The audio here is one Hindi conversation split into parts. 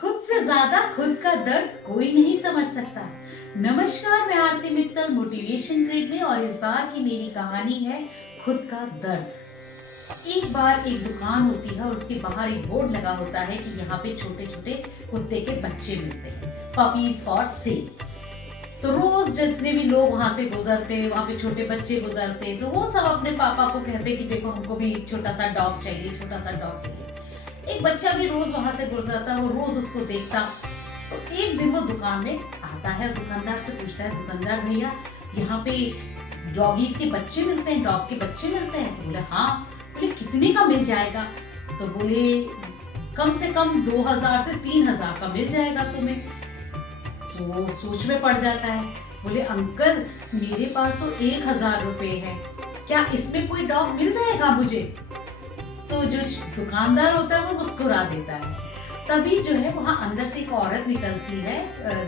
खुद से ज्यादा खुद का दर्द कोई नहीं समझ सकता। नमस्कार, मैं आरती मित्तल मोटिवेशन ग्रेड में और इस बार की मेरी कहानी है खुद का दर्द। एक बार एक दुकान होती है और उसके बाहर एक बोर्ड लगा होता है कि यहाँ पे छोटे छोटे कुत्ते के बच्चे मिलते हैं, पपीज फॉर सेल। तो रोज जितने भी लोग वहां से गुजरते, वहां पे छोटे बच्चे गुजरते, तो वो सब अपने पापा को कहते कि देखो हमको भी एक छोटा सा डॉग चाहिए, छोटा सा डॉग चाहिए। एक बच्चा भी रोज वहां से गुजरता, वो रोज उसको देखता। तो एक दिन वो दुकान में आता है, दुकानदार से पूछता है, दुकानदार भैया यहाँ पे डॉगीज के बच्चे मिलते हैं, डॉग के बच्चे मिलते हैं? तो बोले हाँ। बोले कितने का मिल जाएगा? तो बोले कम से कम 2000 से 3000 का मिल जाएगा तुम्हें। तो वो सोच में पड़ जाता है। बोले अंकल मेरे पास तो 1000 रुपए है, क्या इसमें कोई डॉग मिल जाएगा मुझे? तो जो दुकानदार होता है वो मुस्कुरा देता है। तभी जो है वहां अंदर से एक औरत निकलती है,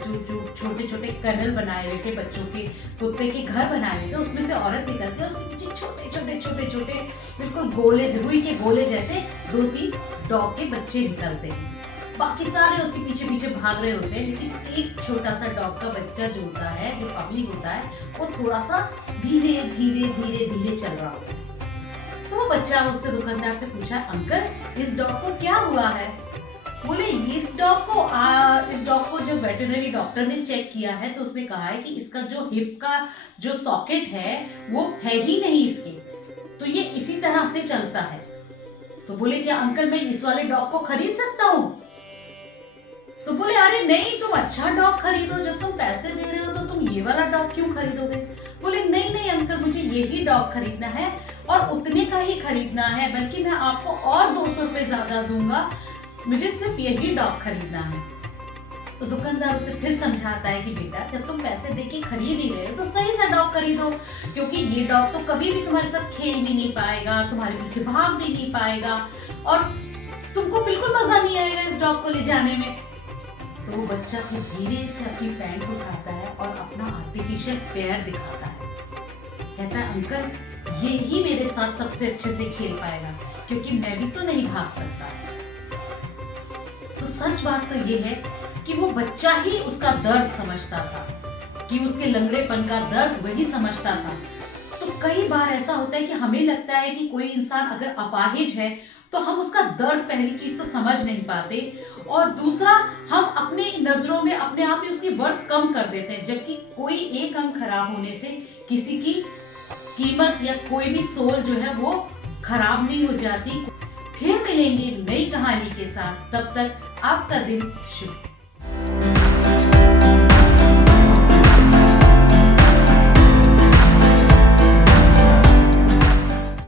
जो छोटे छोटे कनल बनाए हुए थे, बच्चों के कुत्ते के घर बनाए हुए थे, उसमें से औरत निकलती है। उसके पीछे छोटे छोटे छोटे छोटे बिल्कुल गोले, रुई के गोले जैसे 2-3 डॉग के बच्चे निकलते हैं। बाकी सारे उसके पीछे पीछे भाग रहे होते हैं, लेकिन एक छोटा सा डॉग का बच्चा जो होता है, जो पपी होता है, वो थोड़ा सा धीरे धीरे धीरे धीरे चल रहा होता है। तो वो बच्चा उससे दुकानदार से पूछा, अंकल इस डॉग को क्या हुआ है? बोले इस डॉग को जो वेटरनरी डॉक्टर ने चेक किया है तो उसने कहा है कि इसका जो हिप का जो सॉकेट है वो है ही नहीं इसके, तो ये इसी तरह से चलता है। तो बोले क्या अंकल मैं इस वाले डॉग को खरीद सकता हूँ? तो बोले अरे नहीं, तुम अच्छा डॉग खरीदो, जब तुम पैसे दे रहे हो तो तुम ये वाला डॉग क्यों खरीदोगे? बोले नहीं नहीं अंकल, मुझे यही डॉग खरीदना है और उतने का ही खरीदना है, बल्कि मैं आपको और 200 रुपए ज्यादा दूंगा, मुझे सिर्फ यही डॉग खरीदना है। तो दुकानदार उसे फिर समझाता है कि बेटा जब तुम पैसे देके खरीद ही रहे हो तो सही सा डॉग खरीदो, क्योंकि ये डॉग तो कभी भी तुम्हारे साथ खेल भी नहीं पाएगा, तुम्हारे पीछे भाग भी नहीं पाएगा और तुमको बिल्कुल मजा नहीं आएगा इस डॉग को ले जाने में। तो वो बच्चा फिर धीरे से अपनी पैंट उठाता है और अपना आर्टिफिशियल पैर दिखाता है। कहता है अंकल ये ही मेरे साथ सबसे अच्छे से खेल पाएगा, क्योंकि मैं भी तो नहीं भाग सकता। तो सच बात तो ये है कि वो बच्चा ही उसका दर्द समझता था, कि उसके लंगड़ेपन का दर्द वही समझता था। तो कई बार ऐसा होता है कि हमें लगता है कि कोई इंसान अगर अपाहिज है तो हम उसका दर्द पहली चीज तो समझ नहीं पाते, और दूसरा हम अपनी नजरों में अपने आप ही उसकी वर्थ कम कर देते हैं, जबकि कोई एक अंग खराब होने से किसी की कीमत या कोई भी सोल जो है वो खराब नहीं हो जाती। फिर मिलेंगे नई कहानी के साथ, तब तक आपका दिन शुभ।